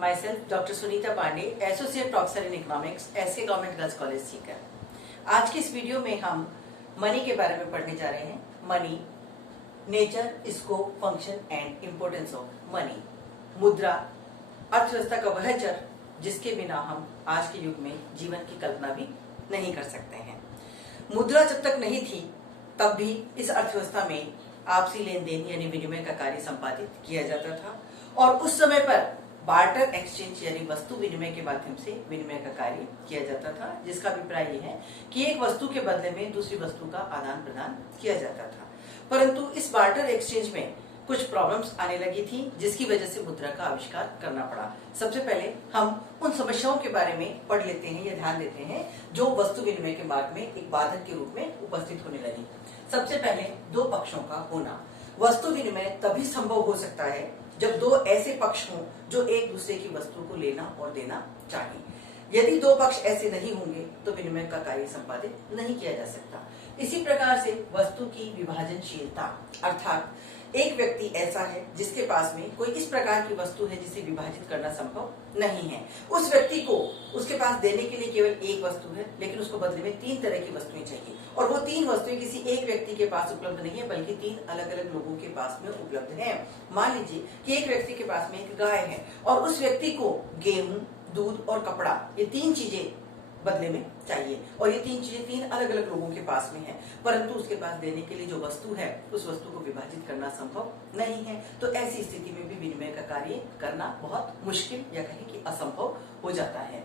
myself Dr. Sunita Pandey, associate professor in economics, SK government girls college Sikar. आज की इस video में हम मनी के बारे में पढ़ने जा रहे हैं। Money, nature, scope, function and importance of money. मुद्रा अर्थव्यवस्था का वह जड़ जिसके बिना हम आज के युग में जीवन की कल्पना भी नहीं कर सकते हैं। मुद्रा जब तक नहीं थी तब भी इस अर्थव्यवस्था में आपसी लेन देन यानी विनिमय का कार्य संपादित किया जाता था और उस समय पर बार्टर एक्सचेंज यानी वस्तु विनिमय के माध्यम से विनिमय का कार्य किया जाता था, जिसका अभिप्राय यह है कि एक वस्तु के बदले में दूसरी वस्तु का आदान प्रदान किया जाता था। परंतु इस बार्टर एक्सचेंज में कुछ प्रॉब्लम्स आने लगी थी, जिसकी वजह से मुद्रा का आविष्कार करना पड़ा। सबसे पहले हम उन समस्याओं के बारे में पढ़ लेते हैं या ध्यान देते हैं जो वस्तु विनिमय के मार्ग में एक बाधक के रूप में उपस्थित होने लगी। सबसे पहले दो पक्षों का होना। वस्तु विनिमय तभी संभव हो सकता है जब दो ऐसे पक्ष हों जो एक दूसरे की वस्तु को लेना और देना चाहें। यदि दो पक्ष ऐसे नहीं होंगे तो विनिमय का कार्य संपादित नहीं किया जा सकता। इसी प्रकार से वस्तु की विभाजनशीलता, अर्थात एक व्यक्ति ऐसा है जिसके पास में कोई इस प्रकार की वस्तु है जिसे विभाजित करना संभव नहीं है। उस व्यक्ति को उसके पास देने के लिए केवल एक वस्तु है, लेकिन उसको बदले में तीन तरह की वस्तुएं चाहिए और वो तीन वस्तुएं किसी एक व्यक्ति के पास उपलब्ध नहीं है बल्कि तीन अलग अलग लोगों के पास में उपलब्ध है। मान लीजिए कि एक व्यक्ति के पास में एक गाय है और उस व्यक्ति को गेहूं, दूध और कपड़ा, ये तीन चीजें बदले में चाहिए और ये तीन चीजें तीन अलग अलग लोगों के पास में है, परंतु उसके पास देने के लिए जो वस्तु है उस वस्तु को विभाजित करना संभव नहीं है। तो ऐसी स्थिति में भी विनिमय का कार्य करना बहुत मुश्किल या कहें कि असंभव हो जाता है।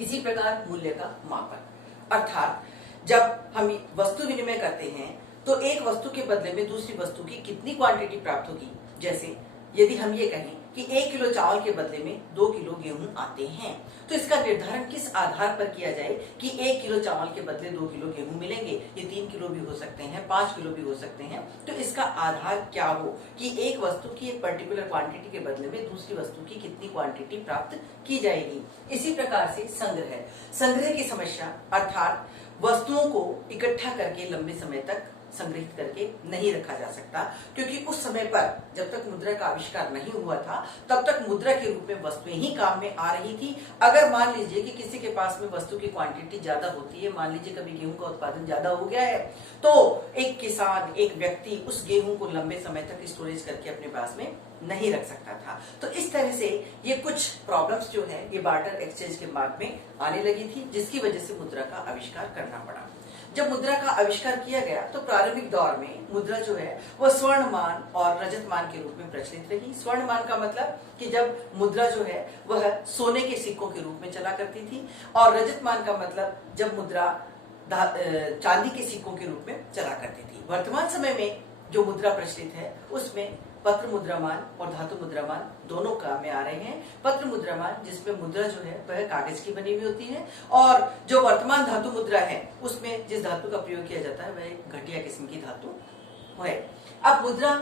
इसी प्रकार मूल्य का मापन, अर्थात जब हम वस्तु विनिमय करते हैं तो एक वस्तु के बदले में दूसरी वस्तु की कितनी क्वांटिटी प्राप्त होगी। जैसे यदि हम ये कहें कि 1 किलो चावल के बदले में 2 किलो गेहूं आते हैं, तो इसका निर्धारण किस आधार पर किया जाए कि 1 किलो चावल के बदले 2 किलो गेहूं मिलेंगे। ये 3 किलो भी हो सकते हैं, 5 किलो भी हो सकते हैं। तो इसका आधार क्या हो कि एक वस्तु की एक पर्टिकुलर क्वांटिटी के बदले में दूसरी वस्तु की कितनी क्वांटिटी प्राप्त की जाएगी। इसी प्रकार से संग्रह की समस्या, अर्थात वस्तुओं को इकट्ठा करके लंबे समय तक संग्रहित करके नहीं रखा जा सकता, क्योंकि उस समय पर जब तक मुद्रा का आविष्कार नहीं हुआ था तब तक मुद्रा के रूप में वस्तुएं ही काम में आ रही थी। अगर मान लीजिए कि किसी के पास में वस्तु की क्वांटिटी ज्यादा होती है, मान लीजिए कभी गेहूं का उत्पादन ज्यादा हो गया है, तो एक किसान, एक व्यक्ति उस गेहूं को लंबे समय तक स्टोरेज करके अपने पास में नहीं रख सकता था। तो इस तरह से ये कुछ प्रॉब्लम्स जो है ये बार्टर एक्सचेंज के मार्ग में आने लगी थी, जिसकी वजह से मुद्रा का आविष्कार करना पड़ा। जब मुद्रा का आविष्कार किया गया तो प्रारंभिक दौर में मुद्रा जो है वह स्वर्णमान और रजतमान के रूप में प्रचलित रही। स्वर्णमान का मतलब कि जब मुद्रा जो है वह सोने के सिक्कों के रूप में चला करती थी और रजतमान का मतलब जब मुद्रा चांदी के सिक्कों के रूप में चला करती थी। वर्तमान समय में जो मुद्रा प्रचलित है उसमें पत्र मुद्रामान और धातु मुद्रामान दोनों काम में आ रहे हैं। पत्र मुद्रामान जिसमें मुद्रा जो है वह कागज की बनी हुई होती है और जो वर्तमान धातु मुद्रा है उसमें जिस धातु का प्रयोग किया जाता है वह घटिया किस्म की धातु है। अब मुद्रा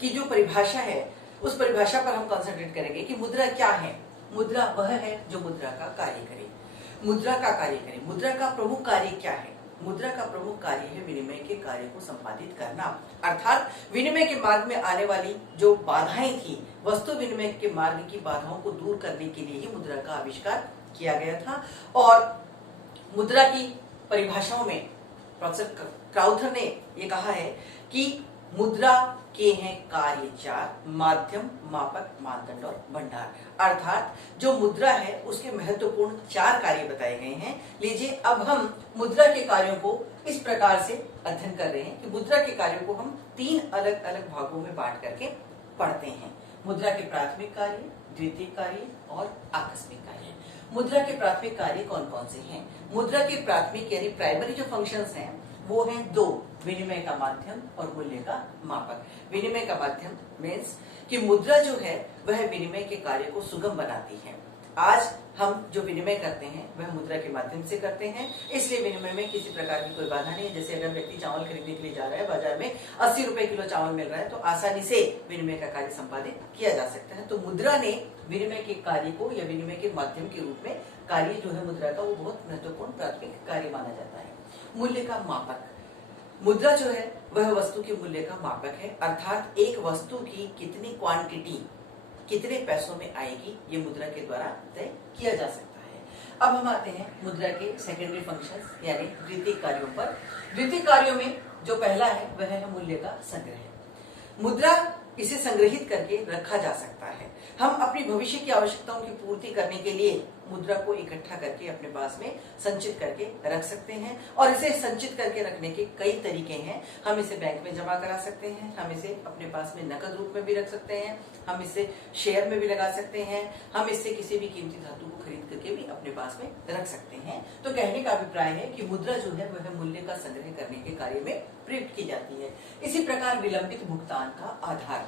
की जो परिभाषा है उस परिभाषा पर हम कंसंट्रेट करेंगे कि मुद्रा क्या है। मुद्रा वह है जो मुद्रा का कार्य करे, मुद्रा का कार्य करे। मुद्रा का प्रमुख कार्य क्या है? मुद्रा का प्रमुख कार्य है विनिमय के कार्य को संपादित करना, अर्थात विनिमय के मार्ग में आने वाली जो बाधाएं थी, वस्तु विनिमय के मार्ग की बाधाओं को दूर करने के लिए ही मुद्रा का आविष्कार किया गया था। और मुद्रा की परिभाषाओं में प्रोफेसर क्राउथर ने ये कहा है कि मुद्रा के हैं कार्य चार: माध्यम, मापक, मानदंड और भंडार। अर्थात जो मुद्रा है उसके महत्वपूर्ण 4 कार्य बताए गए हैं। लीजिए अब हम मुद्रा के कार्यों को इस प्रकार से अध्ययन कर रहे हैं कि मुद्रा के कार्यों को हम 3 अलग अलग भागों में बांट करके पढ़ते हैं। मुद्रा के प्राथमिक कार्य, द्वितीय कार्य और आकस्मिक कार्य। मुद्रा के प्राथमिक कार्य कौन कौन से हैं? मुद्रा के प्राथमिक यानी प्राइमरी जो फंक्शंस हैं वो हैं 2: विनिमय का माध्यम और मूल्य का मापक। विनिमय का माध्यम मीन्स कि मुद्रा जो है वह विनिमय के कार्य को सुगम बनाती है। आज हम जो विनिमय करते हैं वह मुद्रा के माध्यम से करते हैं, इसलिए विनिमय में किसी प्रकार की कोई बाधा नहीं है। जैसे अगर व्यक्ति चावल खरीदने के लिए जा रहा है, बाजार में 80 रुपए किलो चावल मिल रहा है, तो आसानी से विनिमय का कार्य संपादित किया जा सकता है। तो मुद्रा ने विनिमय के कार्य को या विनिमय के माध्यम के रूप में कार्य जो है मुद्रा का वो बहुत महत्वपूर्ण प्राथमिक कार्य माना जाता है। मूल्य का मापक, मुद्रा जो है वह वस्तु के मूल्य का मापक है, अर्थात एक वस्तु की कितनी क्वांटिटी कितने पैसों में आएगी, ये मुद्रा के द्वारा तय किया जा सकता है। अब हम आते हैं मुद्रा के सेकेंडरी फंक्शंस यानी द्वितीयक कार्यों पर। द्वितीयक कार्यों में जो पहला है वह है मूल्य का संग्रह। मुद्रा इसे संग्रहित करके रखा जा सकता है। हम अपनी भविष्य की आवश्यकताओं की पूर्ति करने के लिए मुद्रा को इकट्ठा करके अपने पास में संचित करके रख सकते हैं और इसे संचित करके रखने के कई तरीके हैं। हम इसे बैंक में जमा करा सकते हैं, हम इसे अपने पास में नकद रूप में भी रख सकते हैं, हम इसे शेयर में भी लगा सकते हैं, हम इससे किसी भी कीमती धातु को खरीद करके भी अपने पास में रख सकते हैं। तो कहने का अभिप्राय है कि मुद्रा जो है वह मूल्य का संग्रह करने के कार्य में प्रयुक्त की जाती है। इसी प्रकार विलंबित भुगतान का आधार।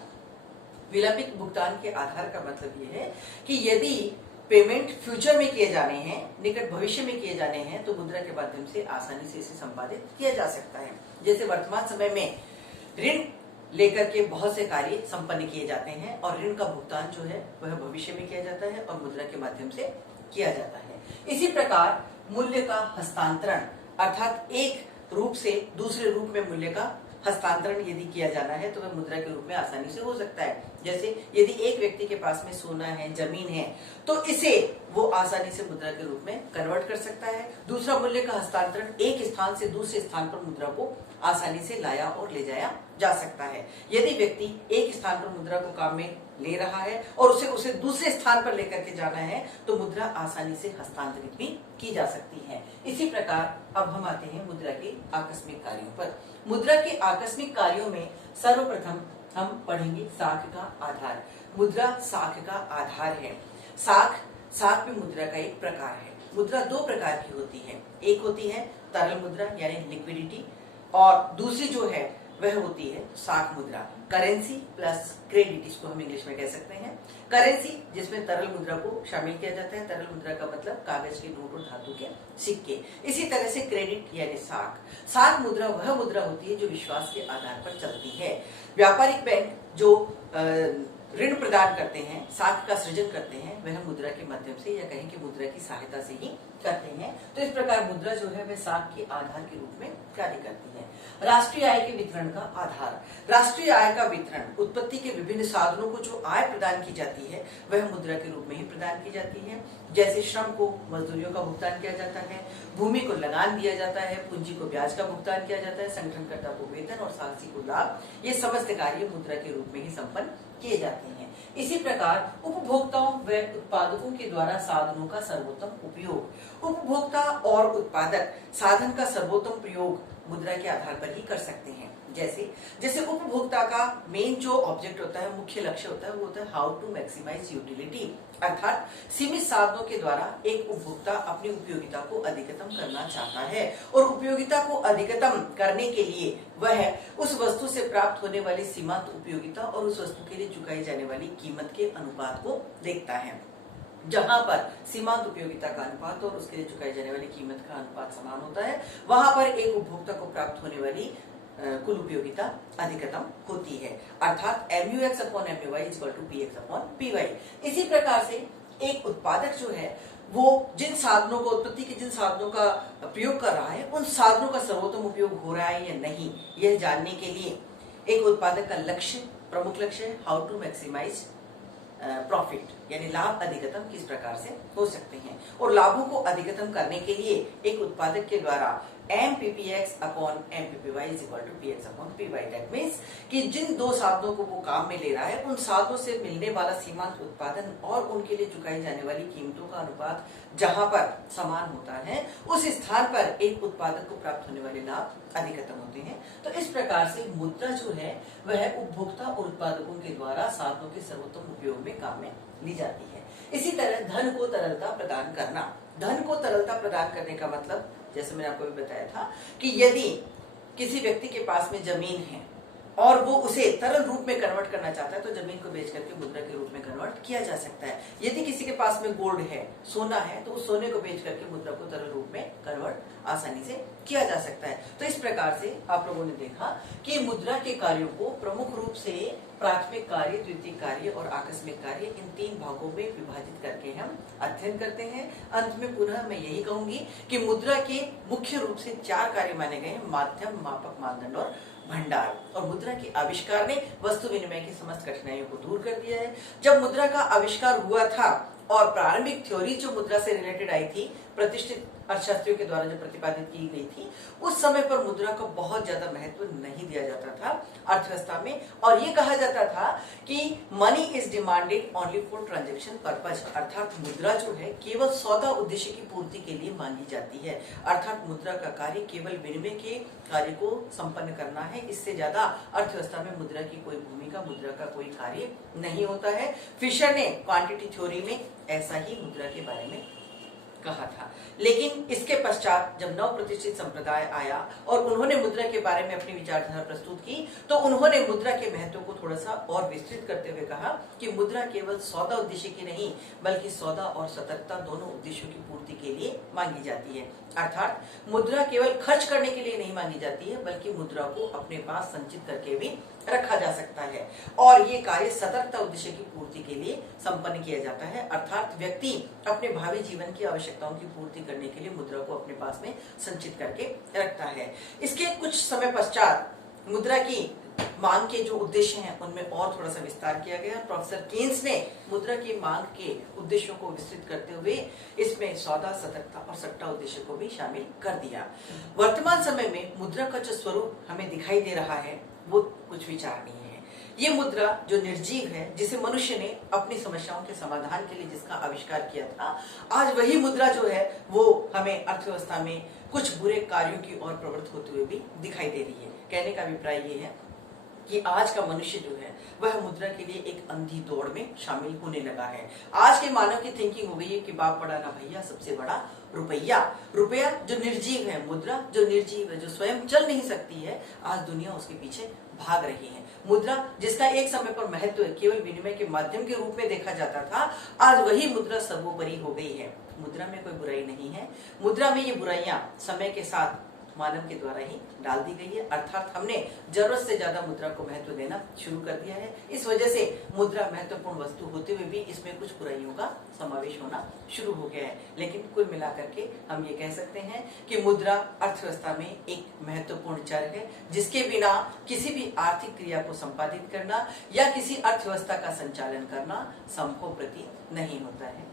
विलंबित भुगतान के आधार का मतलब ये है कि यदि पेमेंट फ्यूचर में किए जाने हैं, निकट भविष्य में किए जाने हैं, तो मुद्रा के माध्यम से आसानी से इसे संपादित किया जा सकता है। जैसे वर्तमान समय में ऋण लेकर के बहुत से कार्य संपन्न किए जाते हैं और ऋण का भुगतान जो है वह भविष्य में किया जाता है और मुद्रा के माध्यम से किया जाता है। इसी प्रकार मूल्य का हस्तांतरण अर्थात एक रूप से दूसरे रूप में मूल्य का हस्तांतरण यदि किया जाना है तो वह मुद्रा के रूप में आसानी से हो सकता है। जैसे यदि एक व्यक्ति के पास में सोना है, जमीन है, तो इसे वो आसानी से मुद्रा के रूप में कन्वर्ट कर सकता है। दूसरा मूल्य का हस्तांतरण एक स्थान से दूसरे स्थान पर मुद्रा को आसानी से लाया और ले जाया जा सकता है। यदि व्यक्ति एक स्थान पर मुद्रा को काम में ले रहा है और उसे दूसरे स्थान पर लेकर के जाना है तो मुद्रा आसानी से हस्तांतरित भी की जा सकती है। इसी प्रकार अब हम आते हैं मुद्रा के आकस्मिक कार्यों पर। मुद्रा के आकस्मिक कार्यों में सर्वप्रथम हम पढ़ेंगे साख का आधार। मुद्रा साख का आधार है। साख भी मुद्रा का एक प्रकार है। मुद्रा दो प्रकार की होती है, एक होती है तरल मुद्रा यानी लिक्विडिटी और दूसरी जो है वह होती है साख मुद्रा, करेंसी प्लस क्रेडिट, इसको हम इंग्लिश में कह सकते हैं। करेंसी जिसमें तरल मुद्रा को शामिल किया जाता है, तरल मुद्रा का मतलब कागज के नोट और धातु के सिक्के। इसी तरह से क्रेडिट यानी साख मुद्रा वह मुद्रा होती है जो विश्वास के आधार पर चलती है। व्यापारिक बैंक जो ऋण प्रदान करते हैं, साख का सृजन करते हैं, वह मुद्रा के माध्यम से या कहें कि मुद्रा की सहायता से ही करते हैं। तो इस प्रकार मुद्रा जो है वह साख के आधार के रूप में कार्य करती है। राष्ट्रीय आय के वितरण का आधार। राष्ट्रीय आय का वितरण, उत्पत्ति के विभिन्न साधनों को जो आय प्रदान की जाती है वह मुद्रा के रूप में ही प्रदान की जाती है। जैसे श्रम को मजदूरियों का भुगतान किया जाता है, भूमि को लगान दिया जाता है, पूंजी को ब्याज का भुगतान किया जाता है, संगठनकर्ता को वेतन और साहसी को लाभ, ये समस्त कार्य मुद्रा के रूप में ही संपन्न किए जाते हैं। इसी प्रकार उपभोक्ताओं व उत्पादकों के द्वारा साधनों का सर्वोत्तम उपयोग। उपभोक्ता और उत्पादक साधन का सर्वोत्तम प्रयोग मुद्रा के आधार पर ही कर सकते हैं। जैसे उपभोक्ता का मेन जो ऑब्जेक्ट होता है, मुख्य लक्ष्य होता है, वो होता है हाउ टू मैक्सिमाइज यूटिलिटी, अर्थात सीमित साधनों के द्वारा एक उपभोक्ता अपनी उपयोगिता को अधिकतम करना चाहता है और उपयोगिता को अधिकतम करने के लिए वह उस वस्तु से प्राप्त होने वाली सीमांत उपयोगिता और उस वस्तु के लिए चुकाई जाने वाली कीमत के अनुपात को देखता है। जहां पर सीमांत उपयोगिता का अनुपात और उसके लिए चुकाई जाने वाली कीमत का अनुपात समान होता है, वहां पर एक उपभोक्ता को प्राप्त होने वाली कुल उपयोगिता अधिकतम होती है, अर्थात MUX/MUY=PX/PY। इसी प्रकार से एक उत्पादक जो है वो जिन साधनों को, उत्पत्ति के जिन साधनों का प्रयोग कर रहा है, उन साधनों का सर्वोत्तम उपयोग हो रहा है या नहीं, यह जानने के लिए एक उत्पादक का लक्ष्य, प्रमुख लक्ष्य है हाउ टू मैक्सिमाइज प्रॉफिट यानी लाभ अधिकतम किस प्रकार से हो सकते हैं। और लाभों को अधिकतम करने के लिए एक उत्पादक के द्वारा MPPX/MPPY=PX/PY, दैट मींस कि जिन दो साधनों को वो काम में ले रहा है, उन साधनों से मिलने वाला सीमांत उत्पादन और उनके लिए चुकाई जाने वाली कीमतों का अनुपात जहां पर समान होता है, उस स्थान पर एक उत्पादक को प्राप्त होने वाले लाभ अधिकतम होते हैं। तो इस प्रकार से मुद्रा जो है वह उपभोक्ता और उत्पादकों के द्वारा साधनों के सर्वोत्तम उपयोग में काम में ली जाती है। इसी तरह धन को तरलता प्रदान करना। धन को तरलता प्रदान करने का मतलब, जैसे मैंने आपको भी बताया था कि यदि किसी व्यक्ति के पास में जमीन है और वो उसे तरल रूप में कन्वर्ट करना चाहता है तो जमीन को बेच करके मुद्रा के रूप में कन्वर्ट किया जा सकता है। यदि किसी के पास में गोल्ड है, सोना है, तो उस सोने को बेच करके मुद्रा को तरल रूप में कन्वर्ट आसानी से किया जा सकता है। तो इस प्रकार से आप लोगों ने देखा कि मुद्रा के कार्यों को प्रमुख रूप से प्राथमिक कार्य, द्वितीयक कार्य और आकस्मिक कार्य, इन तीन भागों में विभाजित करके हम अध्ययन करते हैं। अंत में पुनः मैं यही कहूंगी कि मुद्रा के मुख्य रूप से चार कार्य माने गए हैं: माध्यम, मापक, मानदंड और भंडार और मुद्रा के आविष्कार ने वस्तु विनिमय की समस्त कठिनाइयों को दूर कर दिया है। जब मुद्रा का आविष्कार हुआ था और प्रारंभिक थ्योरी जो मुद्रा से रिलेटेड आई थी, प्रतिष्ठित अर्थशास्त्रियों के द्वारा जो प्रतिपादित की गई थी, उस समय पर मुद्रा को बहुत ज्यादा महत्व नहीं दिया जाता था अर्थव्यवस्था में, और ये कहा जाता था कि money is demanded only for transaction purpose, अर्थात मुद्रा जो है केवल सौदा उद्देश्य की पूर्ति के लिए मांगी जाती है। अर्थात मुद्रा का कार्य केवल विनिमय के कार्य को संपन्न करना है, इससे ज्यादा अर्थव्यवस्था में मुद्रा की कोई भूमिका, मुद्रा का कोई कार्य नहीं होता है। फिशर ने क्वांटिटी थ्योरी में ऐसा ही मुद्रा के बारे में कहा था। लेकिन इसके पश्चात जब नव प्रतिष्ठित संप्रदाय आया और उन्होंने मुद्रा के बारे में अपनी विचारधारा प्रस्तुत की, तो उन्होंने मुद्रा के महत्व को थोड़ा सा और विस्तृत करते हुए कहा कि मुद्रा केवल सौदा उद्देश्य की नहीं, बल्कि सौदा और सतर्कता दोनों उद्देश्यों की पूर्ति के लिए मांगी जाती है। अर्थात मुद्रा केवल खर्च करने के लिए नहीं मांगी जाती है, बल्कि मुद्रा को अपने पास संचित करके भी रखा जा सकता है, और ये कार्य सतर्कता उद्देश्य की पूर्ति के लिए संपन्न किया जाता है। अर्थात व्यक्ति अपने भावी जीवन की आवश्यकताओं की पूर्ति करने के लिए मुद्रा को अपने पास में संचित करके रखता है। इसके कुछ समय पश्चात मुद्रा की मांग के जो उद्देश्य हैं उनमें और थोड़ा सा विस्तार किया गया। प्रोफेसर केन्स ने मुद्रा की मांग के उद्देश्यों को विस्तृत करते हुए इसमें सौदा, सतर्कता और सट्टा उद्देश्य को भी शामिल कर दिया। वर्तमान समय में मुद्रा का जो स्वरूप हमें दिखाई दे रहा है वो कुछ विचार नहीं है। ये मुद्रा जो निर्जीव है, जिसे मनुष्य ने अपनी समस्याओं के समाधान के लिए जिसका आविष्कार किया था, आज वही मुद्रा जो है वो हमें अर्थव्यवस्था में कुछ बुरे कार्यों की ओर प्रवृत्त होते हुए भी दिखाई दे रही है। कहने का अभिप्राय ये है कि आज का मनुष्य जो है वह मुद्रा के लिए एक अंधी दौड़ में शामिल होने लगा है। आज के मानव की थिंकिंग हो गई है कि बाप बड़ा ना भैया, सबसे बड़ा रुपया। रुपया जो निर्जीव है, मुद्रा जो निर्जीव है, जो स्वयं चल नहीं सकती है, आज दुनिया उसके पीछे भाग रही है। मुद्रा जिसका एक समय पर महत्व केवल विनिमय के माध्यम के रूप में देखा जाता था, आज वही मुद्रा सर्वोपरि हो गई है। मुद्रा में कोई बुराई नहीं है। मुद्रा में ये बुराइयां समय के साथ मानव के द्वारा ही डाल दी गई है। अर्थात हमने जरूरत से ज्यादा मुद्रा को महत्व देना शुरू कर दिया है। इस वजह से मुद्रा महत्वपूर्ण वस्तु होते हुए भी इसमें कुछ बुराइयों का समावेश होना शुरू हो गया है। लेकिन कुल मिलाकर के हम ये कह सकते हैं कि मुद्रा अर्थव्यवस्था में एक महत्वपूर्ण चर है, जिसके बिना किसी भी आर्थिक क्रिया को संपादित करना या किसी अर्थव्यवस्था का संचालन करना संभव प्रतीत नहीं होता है।